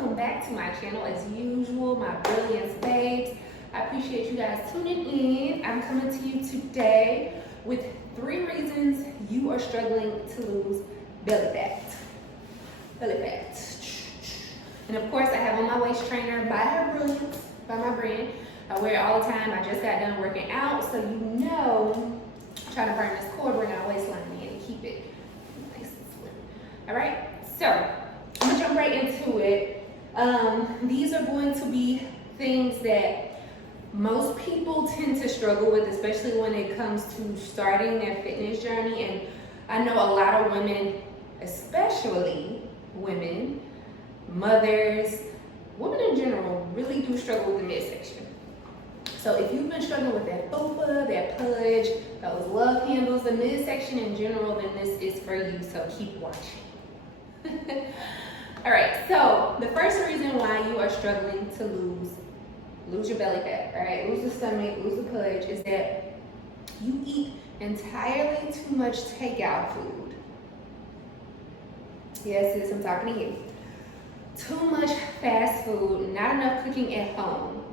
welcome back to my channel as usual, my Brilliance Babes. I appreciate you guys tuning in. I'm coming to you today with 3 reasons you are struggling to lose belly fat. Belly fat. And of course, I have on my waist trainer by her Brilliance, by my brand. I wear it all the time. I just got done working out, so you know, I'm trying to burn this cord, bring our waistline in and keep it nice and slim. All right, so I'm gonna jump right into it. These are going to be things that most people tend to struggle with, especially when it comes to starting their fitness journey. And I know a lot of women, especially women, mothers, women in general, really do struggle with the midsection. So if you've been struggling with that FUPA, that PUDGE, those love handles, the midsection in general, then this is for you, so keep watching. All right, so the first reason why you are struggling to lose your belly fat, right? Lose the stomach, lose the PUDGE, is that you eat entirely too much takeout food. Yes, sis, I'm talking to you. Too much fast food, not enough cooking at home.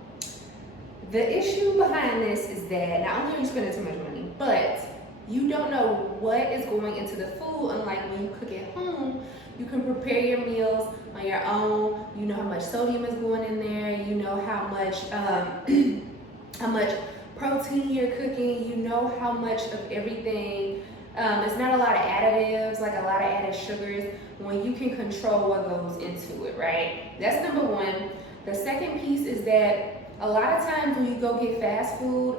The issue behind this is that not only are you spending too much money, but you don't know what is going into the food. Unlike when you cook at home, you can prepare your meals on your own. You know how much sodium is going in there. You know how much protein you're cooking. You know how much of everything. It's not a lot of additives, like a lot of added sugars, when you can control what goes into it, right? That's number one. The second piece is that a lot of times when you go get fast food,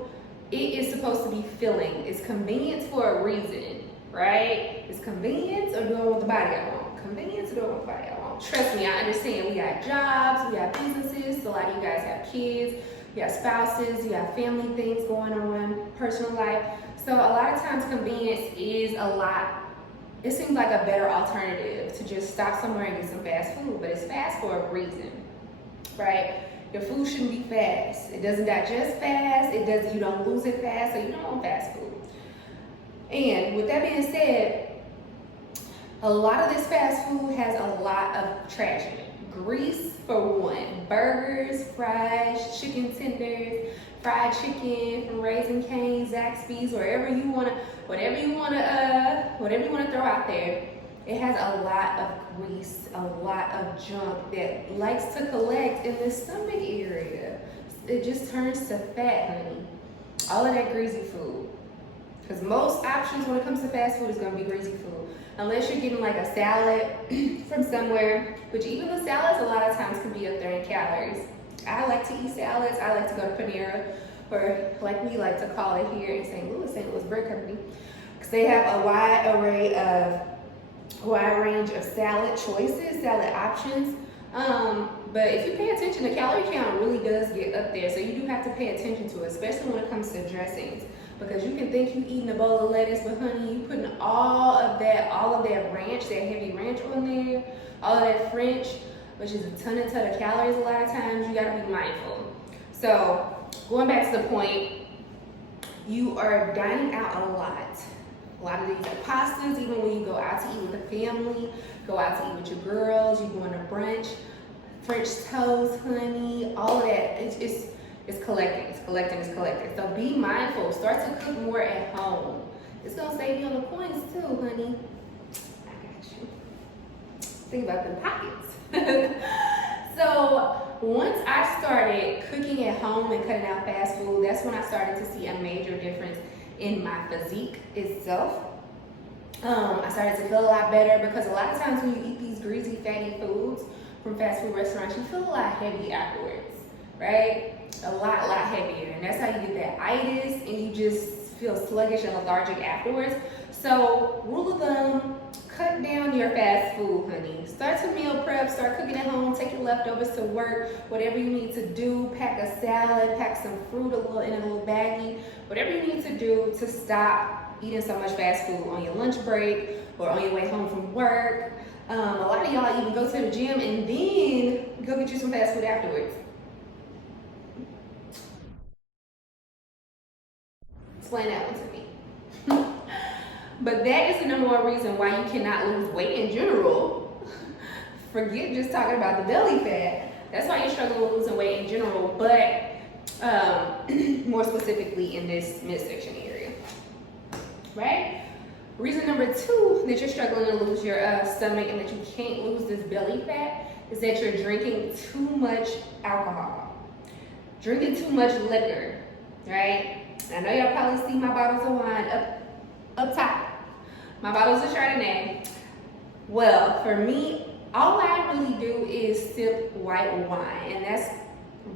it is supposed to be filling. It's convenience for a reason, right? It's convenience or doing what the body I want. Convenience or doing what the body I want. Trust me, I understand. We got jobs, we got businesses, so a lot of you guys have kids, you have spouses, you have family things going on, personal life. So a lot of times convenience is it seems like a better alternative to just stop somewhere and get some fast food, but it's fast for a reason, right? Your food shouldn't be fast. It doesn't digest fast. You don't lose it fast, so you don't want fast food. And with that being said, a lot of this fast food has a lot of trash in it. Grease for one. Burgers, fries, chicken tenders, fried chicken from Raising Cane's, Zaxby's, whatever you wanna throw out there. It has a lot of grease, a lot of junk that likes to collect in the stomach area. It just turns to fat, honey. All of that greasy food. Because most options when it comes to fast food is gonna be greasy food. Unless you're getting like a salad from somewhere, which even the salads a lot of times can be up there in calories. I like to eat salads. I like to go to Panera, or like we like to call it here in St. Louis Bread Company. Because they have a wide range of salad choices, salad options. But if you pay attention, the calorie count really does get up there. So you do have to pay attention to it, especially when it comes to dressings. Because you can think you're eating a bowl of lettuce, but honey, you putting all of that ranch, that heavy ranch on there, all of that French, which is a ton of calories a lot of times. You gotta be mindful. So going back to the point, you are dining out a lot. A lot of these are pastas, even when you go out to eat with the family, go out to eat with your girls, you going to brunch, French toast, honey, all of that. It's collecting. So be mindful. Start to cook more at home. It's gonna save you on the points too, honey. I got you. Think about the pockets. So once I started cooking at home and cutting out fast food, that's when I started to see a major difference in my physique itself. I started to feel a lot better because a lot of times when you eat these greasy, fatty foods from fast food restaurants, you feel a lot heavy afterwards, right? A lot heavier. And that's how you get that itis and you just feel sluggish and lethargic afterwards. So rule of thumb, cut down your fast food, honey. Start to meal prep, start cooking at home, take your leftovers to work, whatever you need to do, pack a salad, pack some fruit in a little baggie, whatever you need to do to stop eating so much fast food on your lunch break or on your way home from work. A lot of y'all even go to the gym and then go get you some fast food afterwards. Explain that one to me. But that is the number one reason why you cannot lose weight in general. forget just talking about the belly fat. That's why you're struggling with losing weight in general, but more specifically in this midsection area, right? Reason number 2 that you're struggling to lose your stomach and that you can't lose this belly fat is that you're drinking too much alcohol, drinking too much liquor, right? I know y'all probably see my bottles of wine up top, my bottles of Chardonnay. Well, for me, all I really do is sip white wine, and that's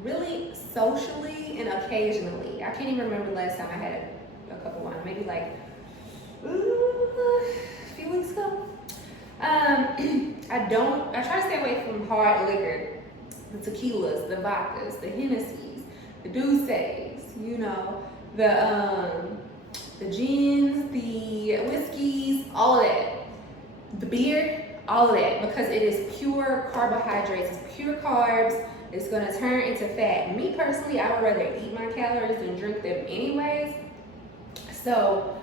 really socially and occasionally. I can't even remember the last time I had a cup of wine, maybe like a few weeks ago. I try to stay away from hard liquor, the tequilas, the vodkas, the Hennessy's, the Douces, you know, the gins, the whiskeys, all of that, the beer, all of that, because it is pure carbohydrates, it's pure carbs. It's gonna turn into fat. Me personally, I would rather eat my calories than drink them anyways. So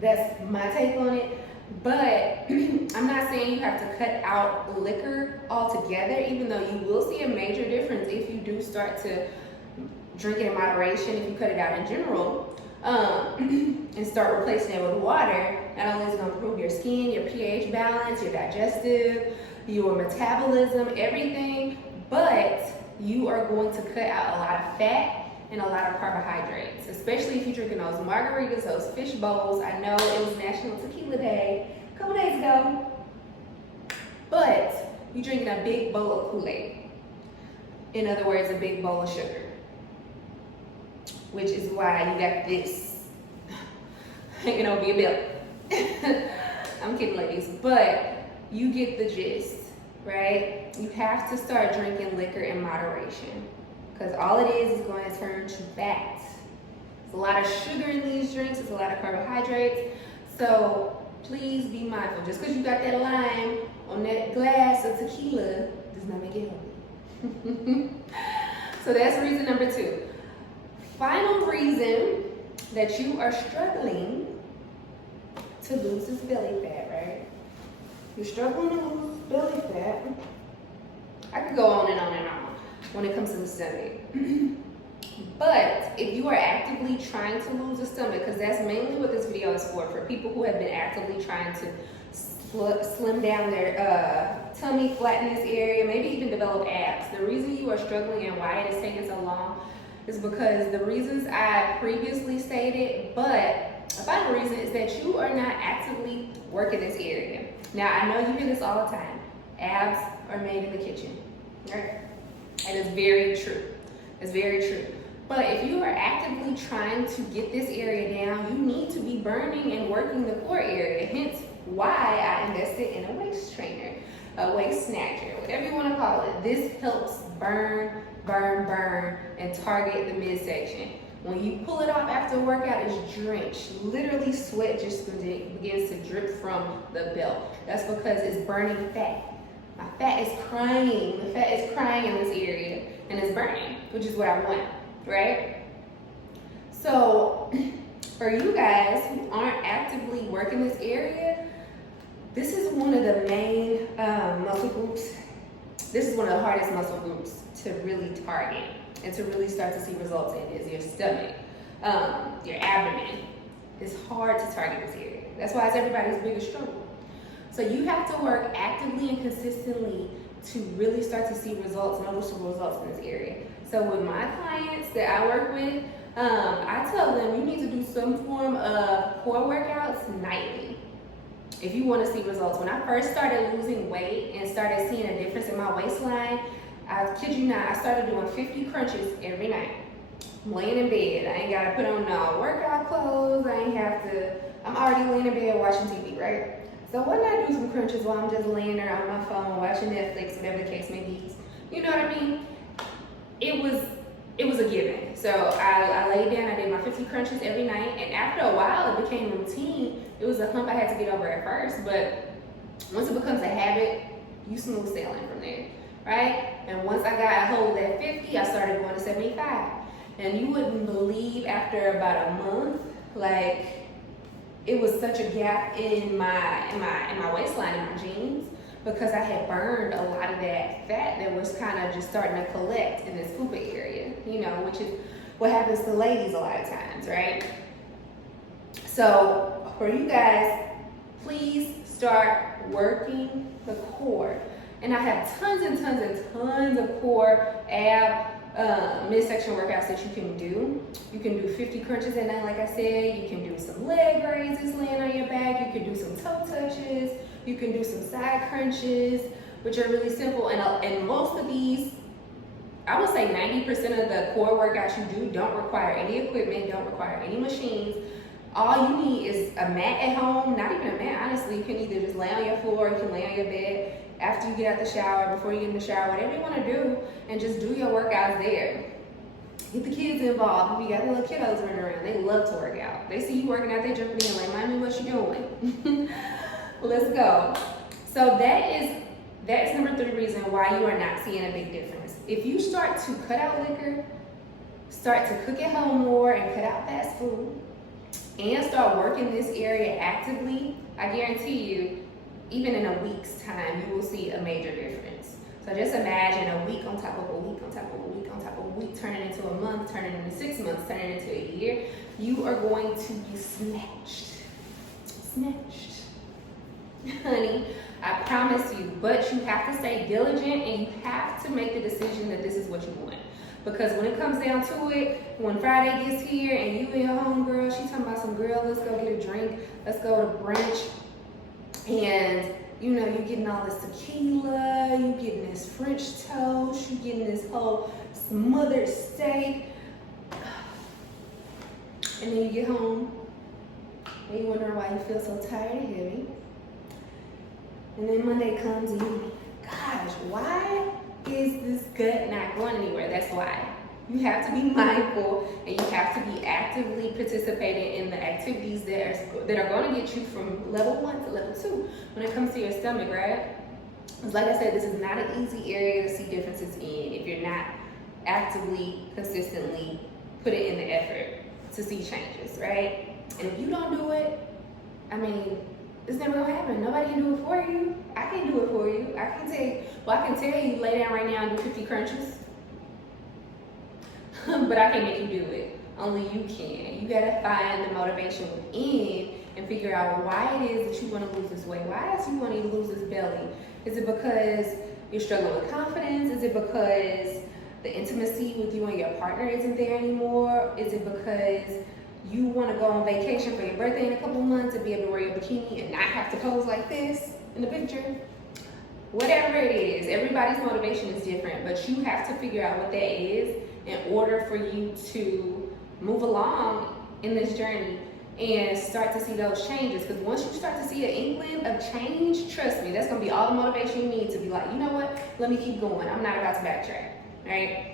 that's my take on it. But I'm not saying you have to cut out liquor altogether, even though you will see a major difference if you do start to drink it in moderation, if you cut it out in general, and start replacing it with water. Not only is it gonna improve your skin, your pH balance, your digestive, your metabolism, everything, but you are going to cut out a lot of fat and a lot of carbohydrates, especially if you're drinking those margaritas, those fish bowls. I know it was National Tequila Day a couple days ago, but you're drinking a big bowl of Kool-Aid. In other words, a big bowl of sugar, which is why you got this hanging over your belly. I'm kidding, ladies, but you get the gist, right? You have to start drinking liquor in moderation, because all it is going to turn to fat. It's a lot of sugar in these drinks, it's a lot of carbohydrates, so please be mindful. Just because you got that lime on that glass of tequila does not make it healthy. So that's reason number 2. Final reason that you are struggling to lose this belly fat, right? You're struggling to lose belly fat. I could go on and on and on when it comes to the stomach. But if you are actively trying to lose a stomach, because that's mainly what this video is for people who have been actively trying to slim down their tummy, flatten this area, maybe even develop abs. The reason you are struggling and why it is taking so long is because the reasons I previously stated, but a final reason is that you are not actively working this area. Now, I know you hear this all the time. Abs are made in the kitchen, right? And it's very true. It's very true. But if you are actively trying to get this area down, you need to be burning and working the core area. Hence why I invested in a waist trainer, a waist snatcher, whatever you want to call it. This helps burn, and target the midsection. When you pull it off after a workout, it's drenched. Literally, sweat just begins to drip from the belt. That's because it's burning fat. My fat is crying. The fat is crying in this area, and it's burning, which is what I want, right? So, for you guys who aren't actively working this area, this is one of the main muscle groups. This is one of the hardest muscle groups to really target and to really start to see results in is your stomach, your abdomen. It's hard to target this area. That's why it's everybody's biggest struggle. So you have to work actively and consistently to really start to see results, noticeable results in this area. So with my clients that I work with, I tell them you need to do some form of core workouts nightly if you want to see results. When I first started losing weight and started seeing a difference in my waistline, I kid you not, I started doing 50 crunches every night. I'm laying in bed. I ain't got to put on no workout clothes. I'm already laying in bed watching TV, right? So why not do some crunches while I'm just laying there on my phone watching Netflix, whatever the case may be. You know what I mean? It was a given. So I laid down, I did my 50 crunches every night, and after a while it became routine. It was a hump I had to get over at first, but once it becomes a habit, you smooth sailing from there, right? And once I got a hold of that 50, I started going to 75. And you wouldn't believe after about a month, like, it was such a gap in my waistline, in my jeans, because I had burned a lot of that fat that was kind of just starting to collect in this FUPA area, you know, which is what happens to ladies a lot of times, right? So for you guys, please start working the core. And I have tons and tons and tons of core, ab, midsection workouts that you can do. You can do 50 crunches at night, like I said. You can do some leg raises laying on your back. You can do some toe touches. You can do some side crunches, which are really simple. And most of these, I would say 90% of the core workouts you do don't require any equipment, don't require any machines. All you need is a mat at home, not even a mat, honestly. You can either just lay on your floor, you can lay on your bed after you get out the shower, before you get in the shower, whatever you want to do, and just do your workouts there. Get the kids involved. If you got the little kiddos running around, they love to work out. They see you working out, they jumping in like, mommy, what you doing? Let's go. So that's number 3 reason why you are not seeing a big difference. If you start to cut out liquor, start to cook at home more and cut out fast food, and start working this area actively, I guarantee you, even in a week's time, you will see a major difference. So just imagine a week on top of a week on top of a week on top of a week, turning into a month, turning into 6 months, turning into a year. You are going to be snatched. Snatched. Honey, I promise you, but you have to stay diligent and you have to make the decision that this is what you want. Because when it comes down to it, when Friday gets here and you and your homegirl, she talking about some girl, let's go get a drink, let's go to brunch, and you know, you're getting all this tequila, you getting this French toast, you getting this whole smothered steak, and then you get home and you wonder why you feel so tired and heavy. And then Monday comes and you, gosh, why is this gut not going anywhere? That's why. You have to be mindful and you have to be actively participating in the activities that are going to get you from level 1 to level 2 when it comes to your stomach, right? Because like I said, this is not an easy area to see differences in if you're not actively, consistently putting in the effort to see changes, right? And if you don't do it, I mean, it's never gonna happen. Nobody can do it for you. I can't do it for you. I can tell you, lay down right now and do 50 crunches. But I can't make you do it. Only you can. You gotta find the motivation within and figure out why it is that you wanna lose this weight. Why is you wanna lose this belly? Is it because you're struggling with confidence? Is it because the intimacy with you and your partner isn't there anymore? Is it because you want to go on vacation for your birthday in a couple months and be able to wear your bikini and not have to pose like this in the picture? Whatever it is, everybody's motivation is different, but you have to figure out what that is in order for you to move along in this journey and start to see those changes. Because once you start to see an inkling of change, trust me, that's going to be all the motivation you need to be like, you know what, let me keep going. I'm not about to backtrack, right?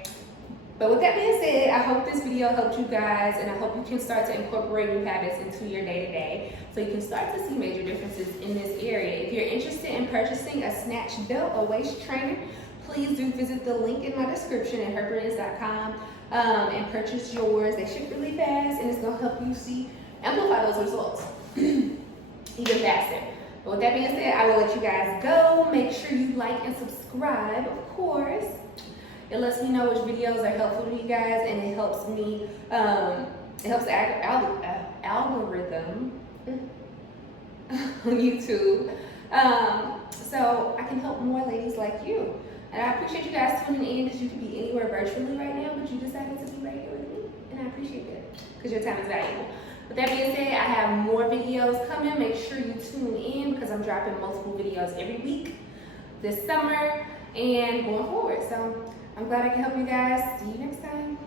But with that being said, I hope this video helped you guys, and I hope you can start to incorporate new habits into your day-to-day so you can start to see major differences in this area. If you're interested in purchasing a snatch belt, a waist trainer, please do visit the link in my description at herbrilliance.com and purchase yours. They ship really fast, and it's going to help you amplify those results even faster. But with that being said, I will let you guys go. Make sure you like and subscribe, of course. It lets me know which videos are helpful to you guys, and it helps me, it helps the algorithm on YouTube, so I can help more ladies like you. And I appreciate you guys tuning in, because you can be anywhere virtually right now, but you decided to be right here with me, and I appreciate that, because your time is valuable. With that being said, I have more videos coming. Make sure you tune in, because I'm dropping multiple videos every week this summer and going forward. So I'm glad I can help you guys. See you next time.